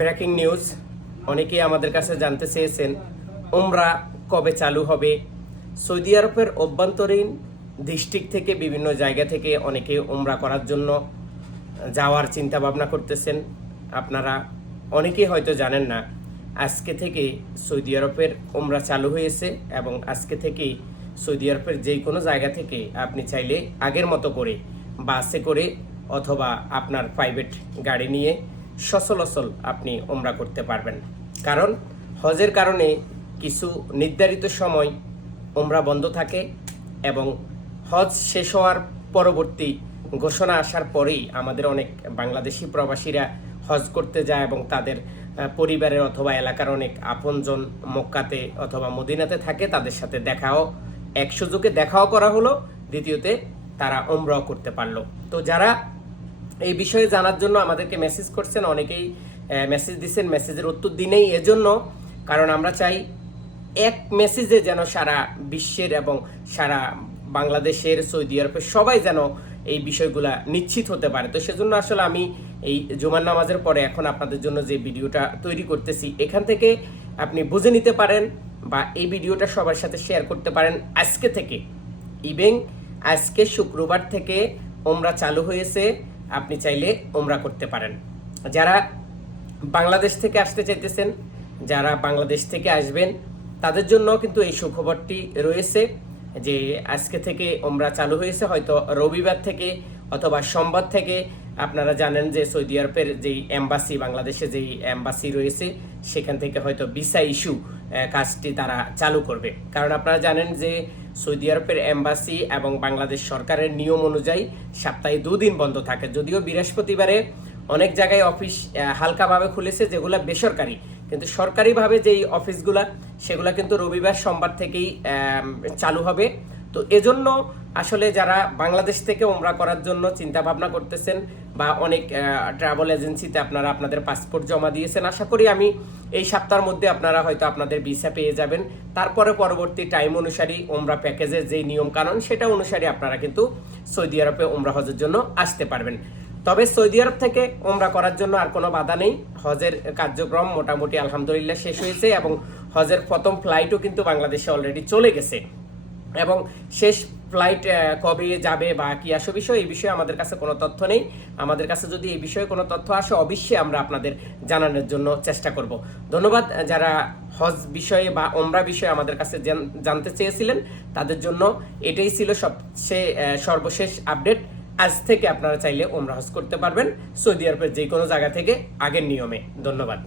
Breaking news. অনেকেই আমাদের কাছে জানতে চেয়েছেন, উমরা কবে চালু হবে? সৌদি আরবের অভ্যন্তরীণ ডিস্ট্রিক্ট থেকে বিভিন্ন জায়গা থেকে অনেকে উমরা করার জন্য যাওয়ার চিন্তা ভাবনা করতেছেন। আপনারা অনেকেই হয়তো জানেন না, আজকে থেকে সৌদি আরবের উমরা চালু হয়েছে এবং আজকে থেকেই সৌদি আরবের যে কোনো জায়গা থেকে আপনি চাইলে আগের মতো করে বাসে করে অথবা আপনার প্রাইভেট গাড়ি নিয়ে সচলাচল আপনি ওমরা করতে পারবেন। কারণ, হজের কারণে কিছু নির্ধারিত সময় ওমরা বন্ধ থাকে এবং হজ শেষ হওয়ার পরবর্তী ঘোষণা আসার পরেই আমাদের অনেক বাংলাদেশি প্রবাসীরা হজ করতে যায় এবং তাদের পরিবারের অথবা এলাকার অনেক আপনজন মক্কাতে অথবা মদিনাতে থাকে, তাদের সাথে দেখাও, এক সুযোগে দেখাও করা হলো। দ্বিতীয়তে, তারা ওমরাও করতে পারল। তো যারা এই বিষয়ে জানার জন্য আমাদেরকে মেসেজ করছেন। অনেকেই মেসেজ দিচ্ছেন মেসেজের উত্তর দিনেই এজন্য। কারণ আমরা চাই এক মেসেজে যেন সারা বিশ্বের এবং সারা বাংলাদেশের, সৌদি আরবের সবাই যেন এই বিষয়গুলা নিশ্চিত হতে পারে। তো সেজন্য আসলে আমি এই জুমার নামাজের পরে এখন আপনাদের জন্য যে ভিডিওটা তৈরি করতেছি, এখান থেকে আপনি বুঝে নিতে পারেন বা এই ভিডিওটা সবার সাথে শেয়ার করতে পারেন আজকে থেকে। ইভেন আজকে শুক্রবার থেকে ওমরা চালু হয়েছে। আপনি চাইলে ওমরা করতে পারেন। যারা বাংলাদেশ থেকে আসতে চাইতেছেন, যারা বাংলাদেশ থেকে আসবেন, তাদের জন্য কিন্তু এই সুখবরটি রয়েছে যে আজকে থেকে ওমরা চালু হয়েছে, হয়তো রবিবার থেকে অথবা সোমবার থেকে আপনারা জানেন যে সৌদি আরবের যেই এম্বাসি, বাংলাদেশে যেই এম্বাসি রয়েছে, সেখান থেকে হয়তো ভিসা ইস্যু কাজটি তারা চালু করবে। কারণ আপনারা জানেন যে সৌদি আরবের এম্বাসি এবং বাংলাদেশ সরকারের নিয়ম অনুযায়ী সপ্তাহে দুদিন বন্ধ থাকে। যদিও বৃহস্পতিবারে অনেক জায়গায় অফিস হালকাভাবে খুলেছে, যেগুলো বেসরকারি। কিন্তু সরকারিভাবে যেই অফিসগুলা, সেগুলা কিন্তু রবিবার, সোমবার থেকেই চালু হবে। তো এজন্য আসলে যারা বাংলাদেশ থেকে ওমরা করার জন্য চিন্তা ভাবনা করতেছেন বা অনেক ট্রাভেল এজেন্সিতে আপনারা আপনাদের পাসপোর্ট জমা দিয়েছেন, আশা করি আমি এই সপ্তাহের মধ্যে আপনারা হয়তো আপনাদের ভিসা পেয়ে যাবেন। তারপরে পরবর্তী টাইম অনুসারী ওমরা প্যাকেজের যে নিয়ম কানুন সেটা অনুসারে আপনারা কিন্তু সৌদি আরবে ওমরা হজের জন্য আসতে পারবেন। তবে সৌদি আরব থেকে ওমরা করার জন্য আর কোনো বাধা নেই। হজের কার্যক্রম মোটামুটি আলহামদুলিল্লাহ শেষ হয়েছে এবং হজের প্রথম ফ্লাইটও কিন্তু বাংলাদেশে অলরেডি চলে গেছে। এবং শেষ ফ্লাইট কবে যাবে বা কি আসে বিষয়, এই বিষয়ে আমাদের কাছে কোনো তথ্য নেই। আমাদের কাছে যদি এই বিষয়ে কোনো তথ্য আসে, অবশ্যই আমরা আপনাদের জানানোর জন্য চেষ্টা করব। ধন্যবাদ যারা হজ বিষয়ে বা ওমরা বিষয়ে আমাদের কাছে জানতে চেয়েছিলেন, তাদের জন্য এটাই ছিল সবচেয়ে সর্বশেষ আপডেট। আজ থেকে আপনারা চাইলে ওমরা হজ করতে পারবেন, সৌদি আরবের যে কোনো জায়গা থেকে আগের নিয়মে। ধন্যবাদ।